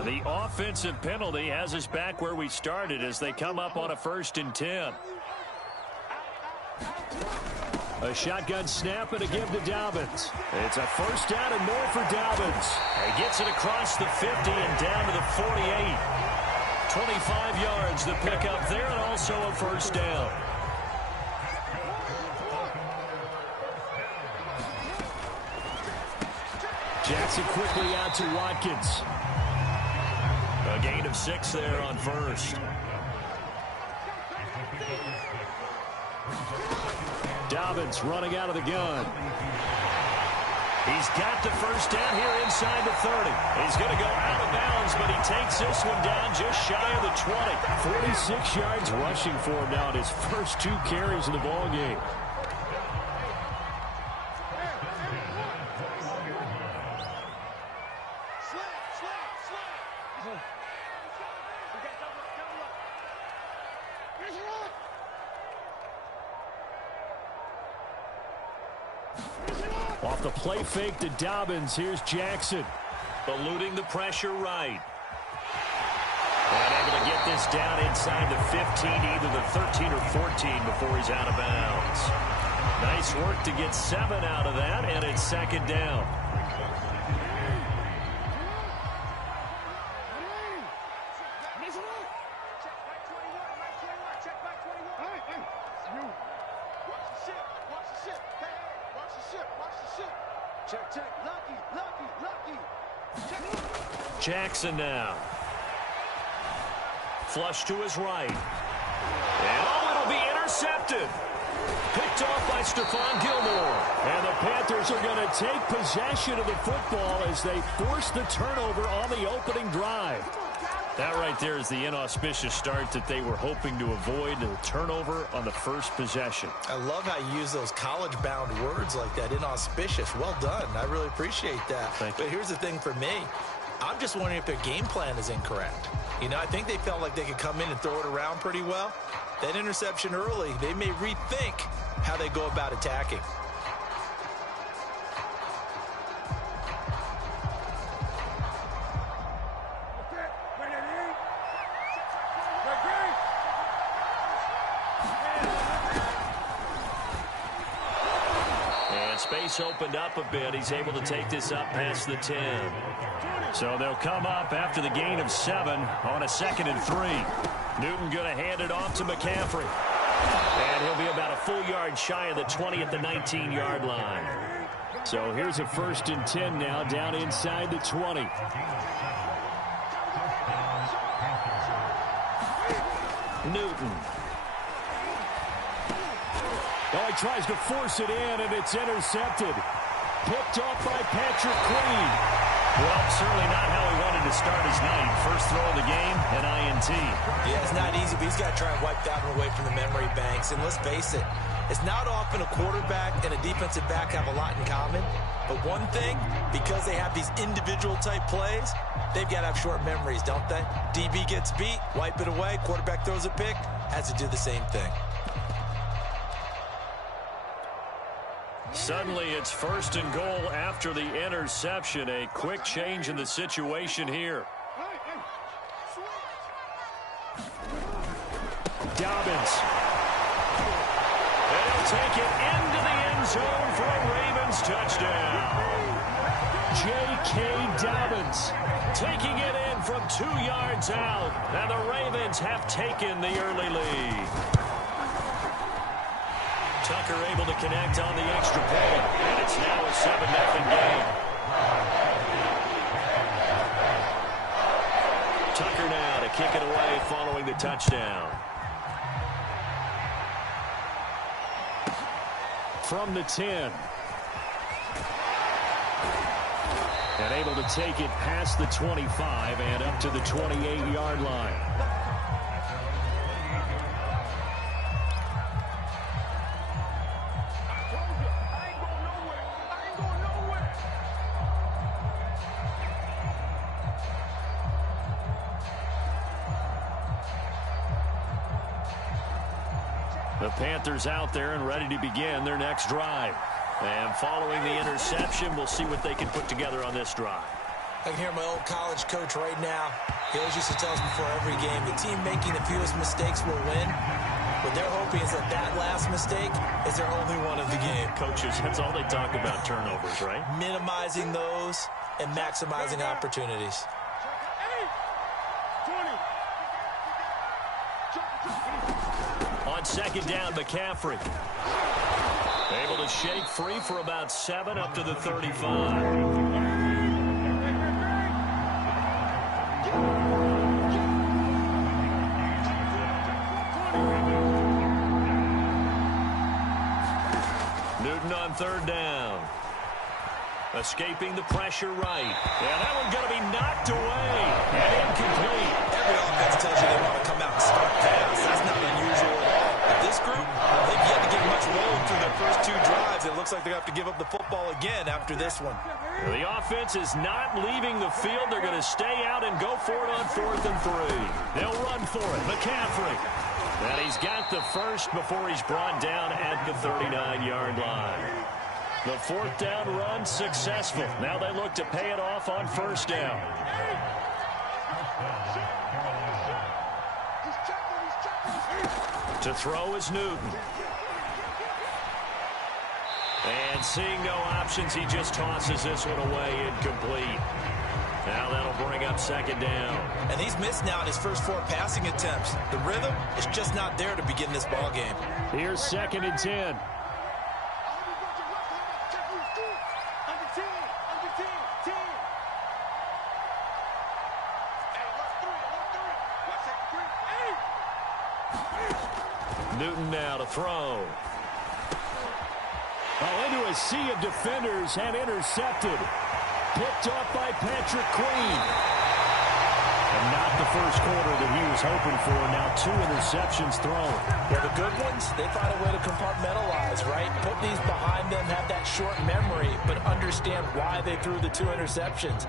And the offensive penalty has us back where we started as they come up on a 1st and 10. A shotgun snap and a give to Dobbins. It's a 1st down and more for Dobbins. He gets it across the 50 and down to the 48. 25 yards the pickup there and also a 1st down. Jackson quickly out to Watkins. A gain of 6 there on 1st. Dobbins running out of the gun. He's got the 1st down here inside the 30. He's going to go out of bounds, but he takes this one down just shy of the 20. 46 yards rushing for him now in his first 2 carries in the ballgame. Off the play fake to Dobbins. Here's Jackson. Eluding the pressure right. And able to get this down inside the 15, either the 13 or 14 before he's out of bounds. Nice work to get 7 out of that, and it's 2nd down. Jackson now. Flush to his right. And it'll be intercepted. Picked off by Stephon Gilmore. And the Panthers are going to take possession of the football as they force the turnover on the opening drive. That right there is the inauspicious start that they were hoping to avoid, the turnover on the first possession. I love how you use those college-bound words like that, inauspicious. Well done. I really appreciate that. But here's the thing for me. I'm just wondering if their game plan is incorrect. You know, I think they felt like they could come in and throw it around pretty well. That interception early, they may rethink how they go about attacking. Space opened up a bit. He's able to take this up past the 10. So they'll come up after the gain of 7 on a 2nd and 3. Newton going to hand it off to McCaffrey. And he'll be about a full yard shy of the 20 at the 19-yard line. So here's a 1st and 10 now down inside the 20. Newton. Oh, he tries to force it in, and it's intercepted. Picked off by Patrick Queen. Well, certainly not how he wanted to start his night. First throw of the game, an INT. Yeah, it's not easy, but he's got to try and wipe that one away from the memory banks. And let's face it, it's not often a quarterback and a defensive back have a lot in common. But one thing, because they have these individual-type plays, they've got to have short memories, don't they? DB gets beat, wipe it away, quarterback throws a pick, has to do the same thing. Suddenly, it's 1st and goal after the interception. A quick change in the situation here. Dobbins. And he'll take it into the end zone for a Ravens touchdown. J.K. Dobbins taking it in from 2 yards out. And the Ravens have taken the early lead. Tucker able to connect on the extra point, and it's now a 7-0 game. Tucker now to kick it away following the touchdown. From the 10. And able to take it past the 25 and up to the 28-yard line. The Panthers out there and ready to begin their next drive. And following the interception, we'll see what they can put together on this drive. I can hear my old college coach right now. He always used to tell us before every game, the team making the fewest mistakes will win. What they're hoping is that last mistake is their only one of the game. Coaches, that's all they talk about, turnovers, right? Minimizing those and maximizing opportunities. On second down, McCaffrey. Able to shake free for about 7 up to the 35. Newton on third down. Escaping the pressure right. And that one's going to be knocked away and incomplete. Every offense tells you they want to come out and start fast. That's not unusual at all. But this group, they've yet to get much room through their first 2 drives. It looks like they have to give up the football again after this one. The offense is not leaving the field. They're going to stay out and go for it on 4th and 3. They'll run for it. McCaffrey. And he's got the first before he's brought down at the 39-yard line. The 4th down run successful. Now they look to pay it off on 1st down. To throw is Newton. And seeing no options, he just tosses this one away, incomplete. Now that'll bring up 2nd down. And he's missed now in his first 4 passing attempts. The rhythm is just not there to begin this ball game. Here's 2nd and 10. Newton now to throw. Oh, into a sea of defenders and intercepted. Picked off by Patrick Queen. And not the first quarter that he was hoping for. Now 2 interceptions thrown. Yeah, the good ones, they find a way to compartmentalize, right? Put these behind them, have that short memory, but understand why they threw the 2 interceptions.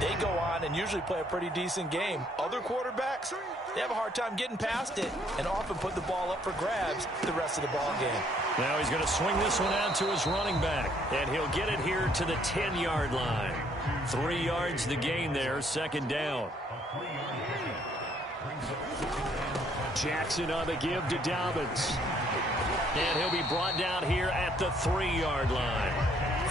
They go on and usually play a pretty decent game. Other quarterbacks, they have a hard time getting past it and often put the ball up for grabs the rest of the ball game. Now he's going to swing this one out to his running back, and he'll get it here to the 10-yard line. 3 yards the gain there, 2nd down. Jackson on the give to Dobbins. And he'll be brought down here at the 3-yard line.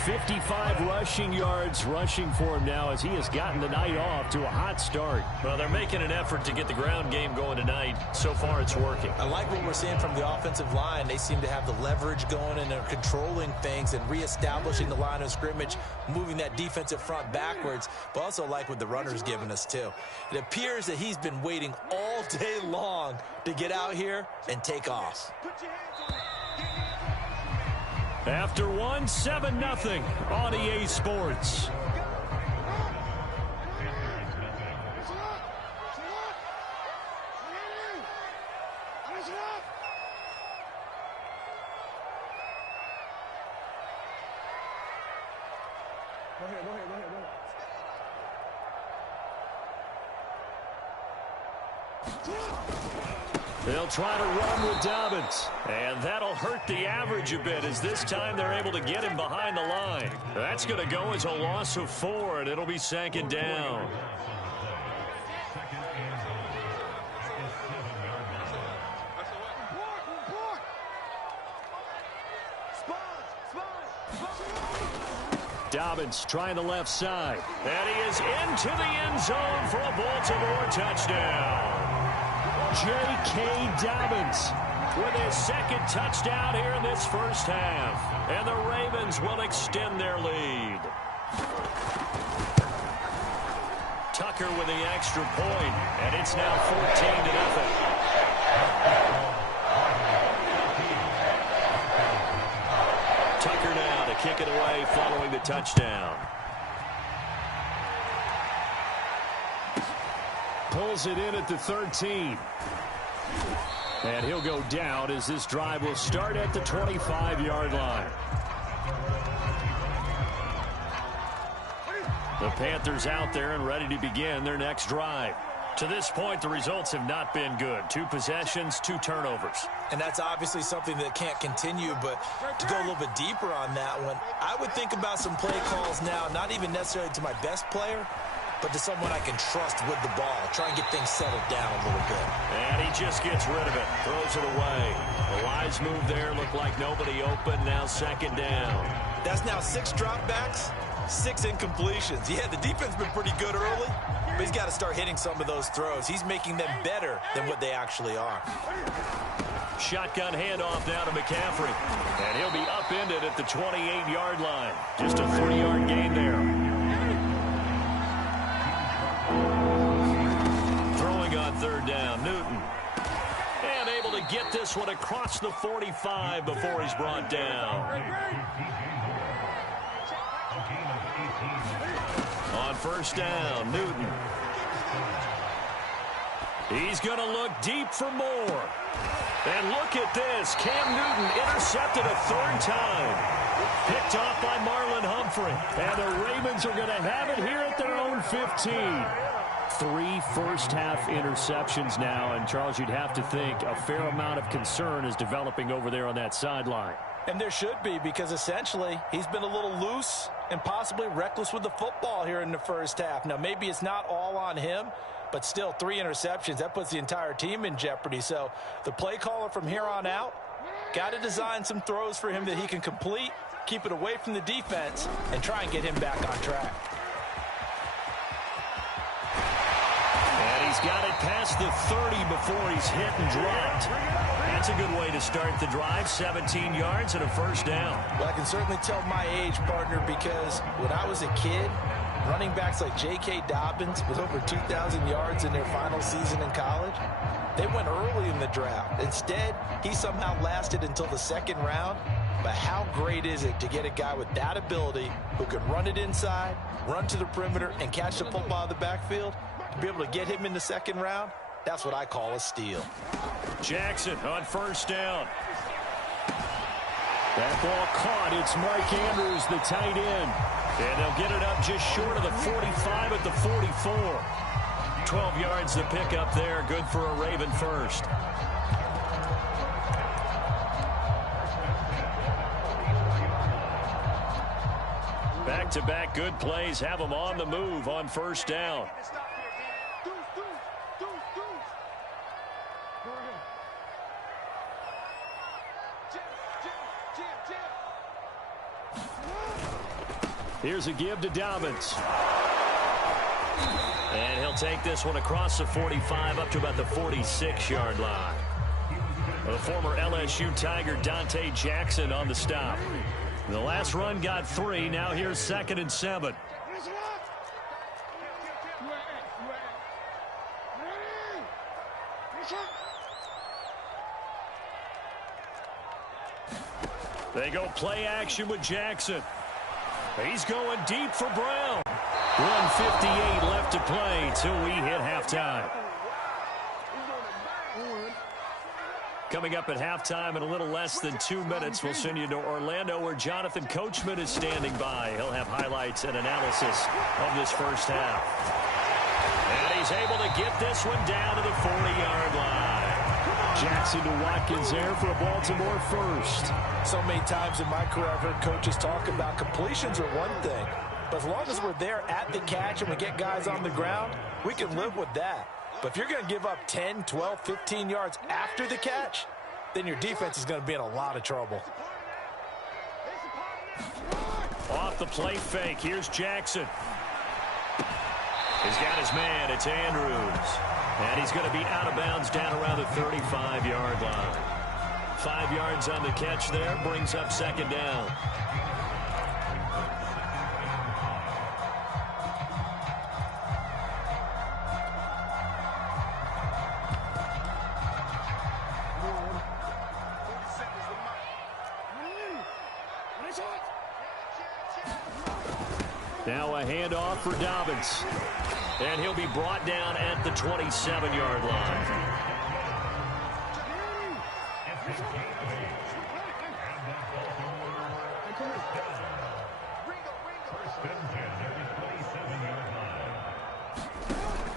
55 rushing yards rushing for him now as he has gotten the night off to a hot start. Well, they're making an effort to get the ground game going tonight. So far, it's working. I like what we're seeing from the offensive line. They seem to have the leverage going and they're controlling things and reestablishing the line of scrimmage, moving that defensive front backwards, but also like what the runner's giving us, too. It appears that he's been waiting all day long to get out here and take off. After 1, 7-0 on EA Sports. They'll try to run with Dobbins, and that'll hurt the average a bit as this time they're able to get him behind the line. That's going to go as a loss of 4, and it'll be 2nd down. Dobbins trying the left side, and he is into the end zone for a Baltimore touchdown. J.K. Dobbins with his 2nd touchdown here in this first half. And the Ravens will extend their lead. Tucker with the extra point, and it's now 14-0. Tucker now to kick it away following the touchdown. Pulls it in at the 13. And he'll go down as this drive will start at the 25-yard line. The Panthers out there and ready to begin their next drive. To this point, the results have not been good. 2 possessions, 2 turnovers. And that's obviously something that can't continue, but to go a little bit deeper on that one, I would think about some play calls now, not even necessarily to my best player, but to someone I can trust with the ball. Try and get things settled down a little bit. And he just gets rid of it. Throws it away. A wise move there. Looked like nobody open. Now second down. That's now 6 dropbacks, 6 incompletions. Yeah, the defense has been pretty good early, but he's got to start hitting some of those throws. He's making them better than what they actually are. Shotgun handoff now to McCaffrey. And he'll be upended at the 28-yard line. Just a 3-yard gain there. Throwing on third down, Newton. And able to get this one across the 45 before he's brought down. On first down, Newton. He's going to look deep for more. And look at this. Cam Newton intercepted a 3rd time. Picked off by Marlon Humphrey. And the Ravens are going to have it here at their own 15. 3 first-half interceptions now. And, Charles, you'd have to think a fair amount of concern is developing over there on that sideline. And there should be, because essentially he's been a little loose and possibly reckless with the football here in the first half. Now, maybe it's not all on him, but still 3 interceptions. That puts the entire team in jeopardy. So the play caller from here on out got to design some throws for him that he can complete, keep it away from the defense, and try and get him back on track. And he's got it past the 30 before he's hit and dropped. That's a good way to start the drive. 17 yards and a first down. Well, I can certainly tell my age, partner, because when I was a kid, running backs like J.K. Dobbins with over 2,000 yards in their final season in college, they went early in the draft. Instead, he somehow lasted until the 2nd round. But how great is it to get a guy with that ability who can run it inside, run to the perimeter, and catch the football out of the backfield? To be able to get him in the 2nd round, that's what I call a steal. Jackson on first down. That ball caught. It's Mark Andrews, the tight end. And they'll get it up just short of the 45 at the 44. 12 yards to pick up there. Good for a Raven first. Back-to-back good plays have them on the move on first down. Here's a give to Dobbins. And he'll take this one across the 45 up to about the 46-yard line. The former LSU Tiger Dante Jackson on the stop. The last run got 3. Now here's 2nd and 7. They go play action with Jackson. He's going deep for Brown. 1:58 left to play till we hit halftime. Coming up at halftime in a little less than 2 minutes, we'll send you to Orlando where Jonathan Coachman is standing by. He'll have highlights and analysis of this first half. And he's able to get this one down to the 40-yard line. Jackson to Watkins there for a Baltimore first. So many times in my career I've heard coaches talk about completions are one thing, but as long as we're there at the catch and we get guys on the ground, we can live with that. But if you're going to give up 10, 12, 15 yards after the catch, then your defense is going to be in a lot of trouble. Off the play fake, here's Jackson. He's got his man, it's Andrews. And he's going to be out of bounds down around the 35-yard line. 5 yards on the catch there, brings up 2nd down. Now a handoff for Dobbins. And he'll be brought down at the 27-yard line.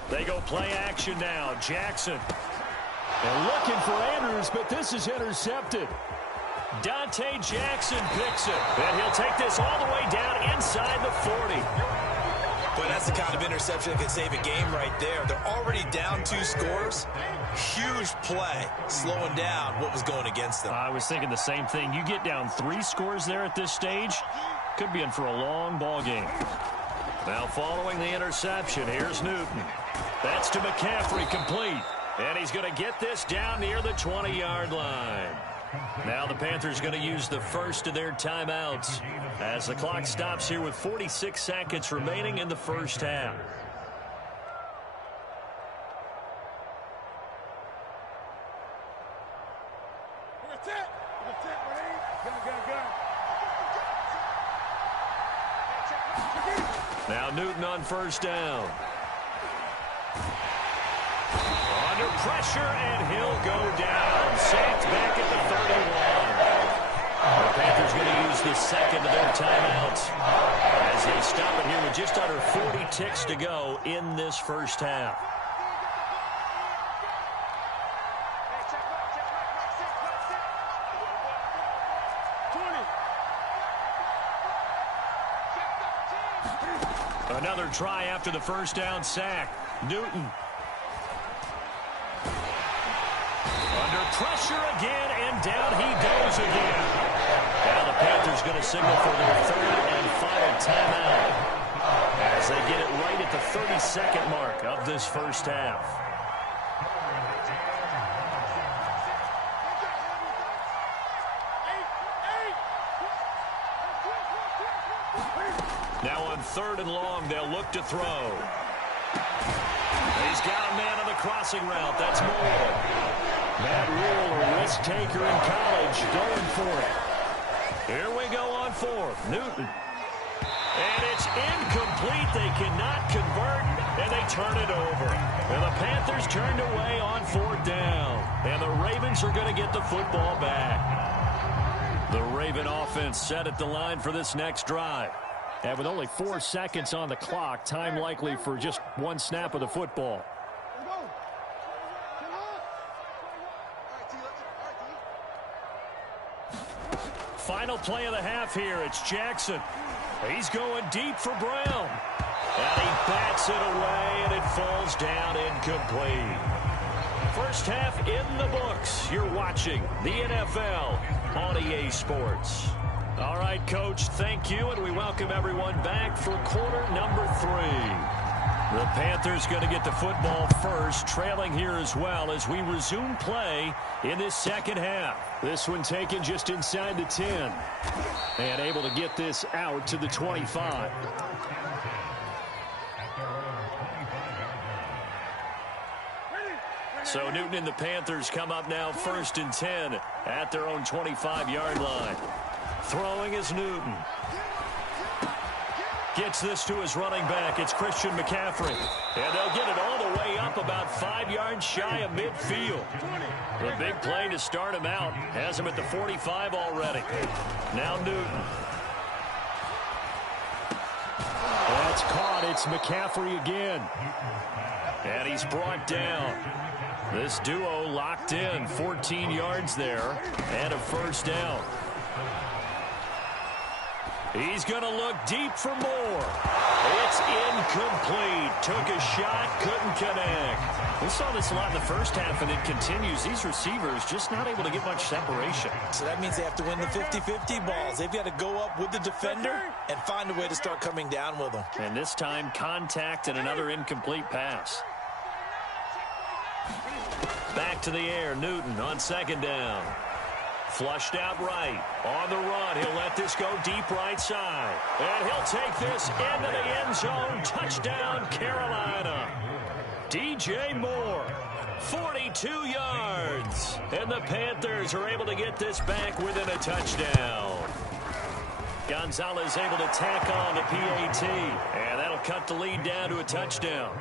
They go play action now. Jackson. And looking for Andrews, but this is intercepted. Dante Jackson picks it. And he'll take this all the way down inside the 40. But that's the kind of interception that can save a game right there. They're already down 2 scores. Huge play, slowing down what was going against them. I was thinking the same thing. You get down 3 scores there at this stage, could be in for a long ball game. Now following the interception, here's Newton. That's to McCaffrey, complete. And he's going to get this down near the 20-yard line. Now the Panthers going to use the first of their timeouts as the clock stops here with 46 seconds remaining in the first half. Now Newton on first down. Under pressure, and he'll go down. Sacked back at the 31. The Panthers going to use the second of their timeouts as they stop it here with just under 40 ticks to go in this first half. Another try after the first down sack. Newton. Under pressure again, and down he goes again. Now the Panthers going to signal for their third and final timeout as they get it right at the 30-second mark of this first half. Now on third and long, they'll look to throw. He's got a man on the crossing route. That's Moore. Matt Rule, a risk taker in college, going for it. Here we go on fourth. Newton. And it's incomplete. They cannot convert, and they turn it over. And the Panthers turned away on fourth down. And the Ravens are going to get the football back. The Raven offense set at the line for this next drive. And with only 4 seconds on the clock, time likely for just one snap of the football. Final play of the half here. It's Jackson. He's going deep for Brown. And he bats it away, and it falls down incomplete. First half in the books. You're watching the NFL on EA Sports. All right, Coach, thank you, and we welcome everyone back for quarter number 3. The Panthers going to get the football first, trailing here as well as we resume play in this second half. This one taken just inside the 10 and able to get this out to the 25. So Newton and the Panthers come up now first and 10 at their own 25-yard line. Throwing is Newton. Gets this to his running back. It's Christian McCaffrey. And they'll get it all the way up about 5 yards shy of midfield. The big play to start him out. Has him at the 45 already. Now Newton. That's caught. It's McCaffrey again. And he's brought down. This duo locked in. 14 yards there. And a first down. He's going to look deep for more. It's incomplete. Took a shot, couldn't connect. We saw this a lot in the first half, and it continues. These receivers just not able to get much separation. So that means they have to win the 50-50 balls. They've got to go up with the defender and find a way to start coming down with them. And this time, contact and another incomplete pass. Back to the air, Newton on second down. Flushed out right. On the run, he'll let this go deep right side. And he'll take this into the end zone. Touchdown, Carolina. DJ Moore, 42 yards. And the Panthers are able to get this back within a touchdown. Gonzalez able to tack on the PAT. And that'll cut the lead down to a touchdown.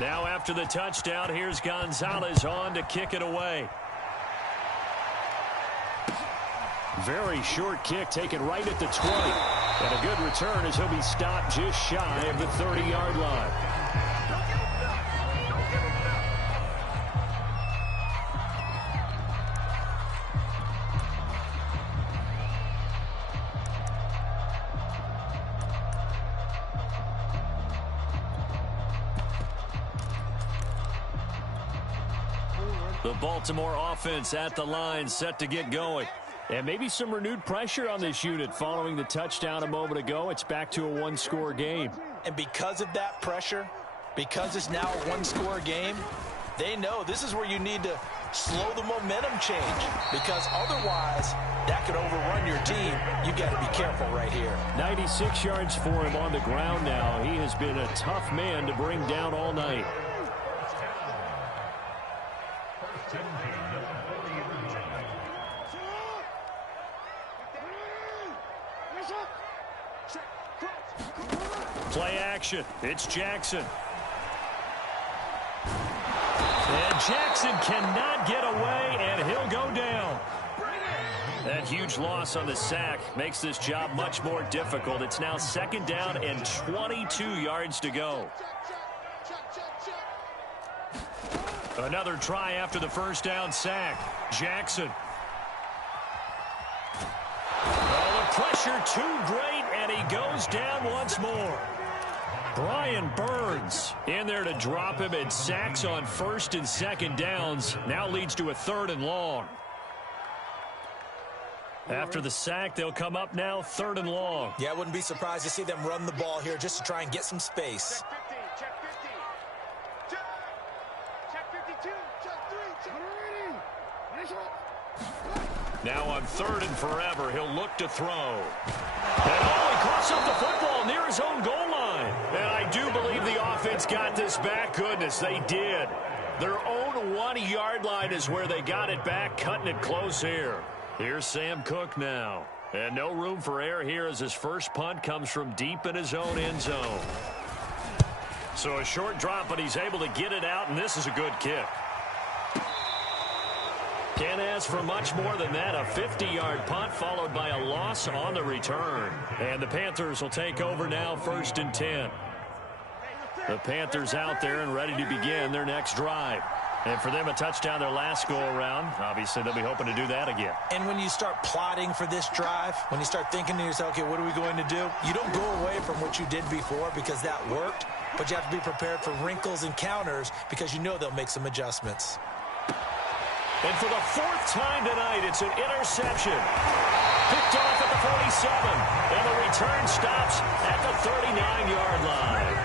Now after the touchdown, here's Gonzalez on to kick it away. Very short kick taken right at the 20. And a good return as he'll be stopped just shy of the 30-yard line. The Baltimore offense at the line, set to get going. And maybe some renewed pressure on this unit following the touchdown a moment ago. It's back to a one-score game. And because of that pressure, because it's now a one-score game, they know this is where you need to slow the momentum change, because otherwise that could overrun your team. You got to be careful right here. 96 yards for him on the ground now. He has been a tough man to bring down all night. Play action. It's Jackson. And Jackson cannot get away, and he'll go down. That huge loss on the sack makes this job much more difficult. It's now 2nd down and 22 yards to go. Another try after the first down sack. Jackson. Oh, the pressure too great, and he goes down once more. Brian Burns in there to drop him, and sacks on 1st and 2nd downs now leads to a 3rd and long. After the sack, they'll come up now 3rd and long. Yeah, I wouldn't be surprised to see them run the ball here just to try and get some space. Check 50. Check 52. Check 3. Check 3. Now on 3rd and forever, he'll look to throw. And he crossed up the football near his own goal line. And I do believe the offense got this back. Goodness, they did. Their own 1-yard line is where they got it back, cutting it close here. Here's Sam Cook now. And no room for error here as his first punt comes from deep in his own end zone. So a short drop, but he's able to get it out, and this is a good kick. Can't ask for much more than that. A 50-yard punt followed by a loss on the return. And the Panthers will take over now, 1st and 10. The Panthers out there and ready to begin their next drive. And for them, a touchdown their last go-around. Obviously, they'll be hoping to do that again. And when you start plotting for this drive, when you start thinking to yourself, okay, what are we going to do? You don't go away from what you did before because that worked, but you have to be prepared for wrinkles and counters because you know they'll make some adjustments. And for the 4th time tonight, it's an interception. Picked off at the 47, and the return stops at the 39-yard line.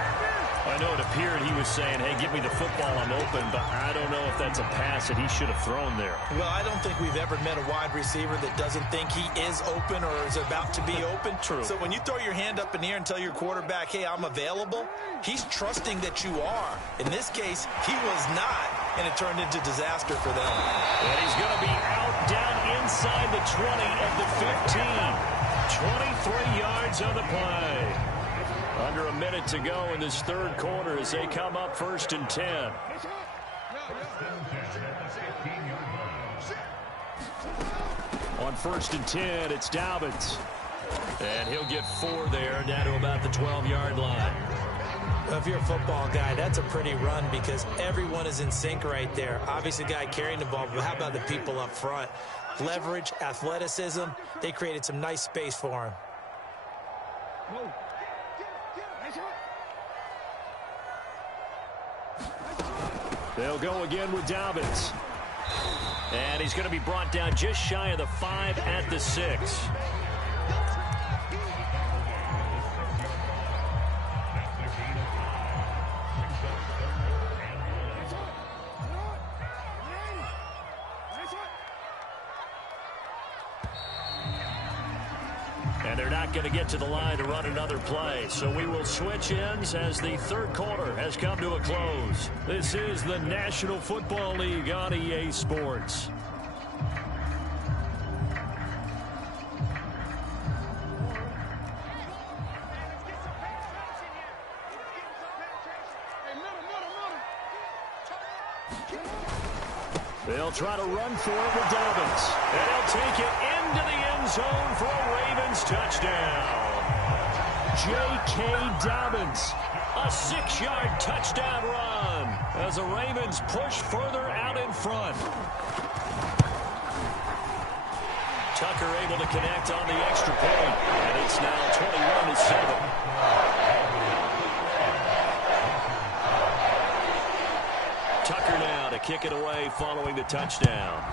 I know it appeared he was saying, hey, give me the football, I'm open, but I don't know if that's a pass that he should have thrown there. Well, I don't think we've ever met a wide receiver that doesn't think he is open or is about to be open. True. So when you throw your hand up in the air and tell your quarterback, hey, I'm available, he's trusting that you are. In this case, he was not, and it turned into disaster for them. And he's going to be out down inside the 20 at the 15. 23 yards on the play. Under a minute to go in this 3rd quarter as they come up 1st and 10. On 1st and 10, it's Dobbins. And he'll get 4 there, down to about the 12-yard line. Well, if you're a football guy, that's a pretty run because everyone is in sync right there. Obviously, the guy carrying the ball, but how about the people up front? Leverage, athleticism, they created some nice space for him. They'll go again with Dobbins. And he's going to be brought down just shy of the 5 at the 6. And they're not going to get to the line to run another play. So we will switch ends as the 3rd quarter has come to a close. This is the National Football League on EA Sports. They'll try to run for it with Dobbins. And he'll take it into the end zone for a Ravens touchdown. J.K. Dobbins, a 6-yard touchdown run as the Ravens push further out in front. Tucker able to connect on the extra point, and it's now 21-7. Tucker now to kick it away following the touchdown.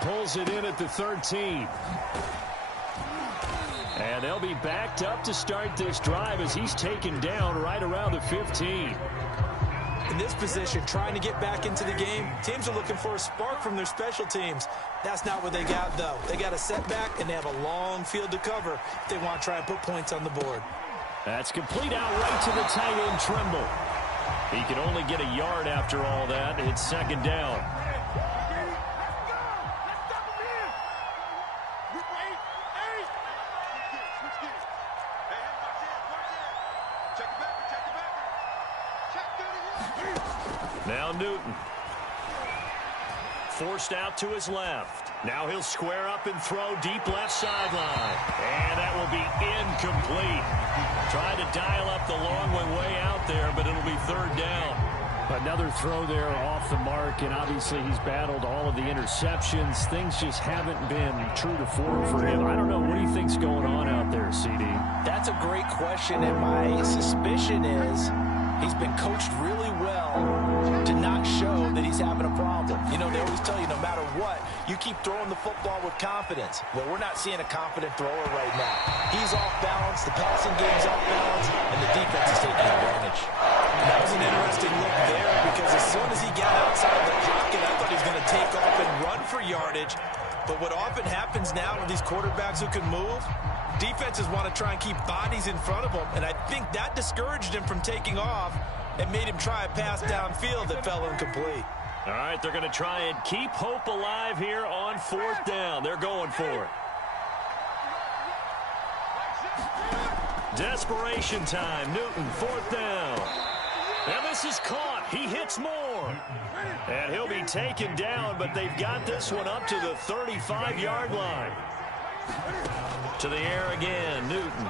Pulls it in at the 13. And they'll be backed up to start this drive as he's taken down right around the 15. In this position, trying to get back into the game, teams are looking for a spark from their special teams. That's not what they got, though. They got a setback, and they have a long field to cover if they want to try and put points on the board. That's complete out right to the tight end, Trimble. He can only get a yard after all that. It's second down. Now Newton. Forced out to his left. Now he'll square up and throw deep left sideline. And that will be incomplete. Tried to dial up the long way out there, but it'll be third down. Another throw there off the mark, and obviously he's battled all of the interceptions. Things just haven't been true to form for him. I don't know. What do you think's going on out there, CD? That's a great question, and my suspicion is he's been coached really well to not show that he's having a problem. You know, they always tell you no matter what, you keep throwing the football with confidence. Well, we're not seeing a confident thrower right now. He's off balance, the passing game's off balance, and the defense is taking advantage. That was an interesting look there because as soon as he got outside the pocket, I thought he was going to take off and run for yardage. But what often happens now with these quarterbacks who can move, defenses want to try and keep bodies in front of them, and I think that discouraged him from taking off and made him try a pass downfield that fell incomplete. All right, they're going to try and keep hope alive here on fourth down. They're going for it. Desperation time. Newton, fourth down. And this is caught. He hits more. And he'll be taken down, but they've got this one up to the 35-yard line. To the air again, Newton.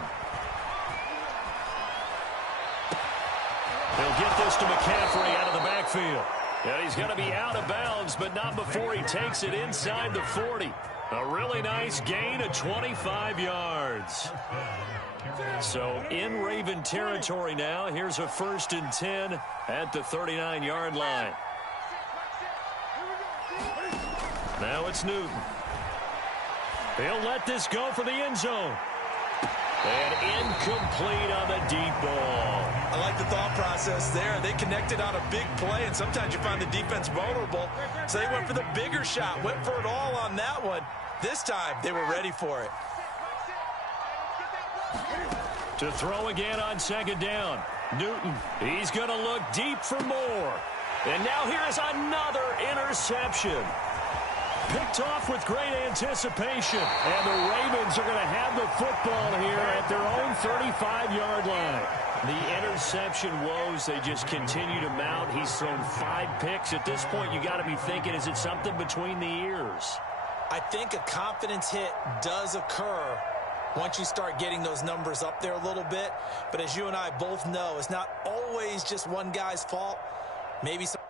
He'll get this to McCaffrey out of the backfield. And he's going to be out of bounds, but not before he takes it inside the 40. A really nice gain of 25 yards. So in Raven territory now. Here's a 1st and 10 at the 39-yard line. Now it's Newton. He'll let this go for the end zone. And incomplete on the deep ball. I like the thought process there. They connected on a big play, and sometimes you find the defense vulnerable. So they went for the bigger shot, went for it all on that one. This time, they were ready for it. To throw again on second down. Newton, he's going to look deep for more. And now here's another interception. Picked off with great anticipation. And the Ravens are going to have the football here at their own 35-yard line. The interception woes, they just continue to mount. He's thrown 5 picks. At this point, you got to be thinking, is it something between the ears? I think a confidence hit does occur once you start getting those numbers up there a little bit. But as you and I both know, it's not always just one guy's fault. Maybe some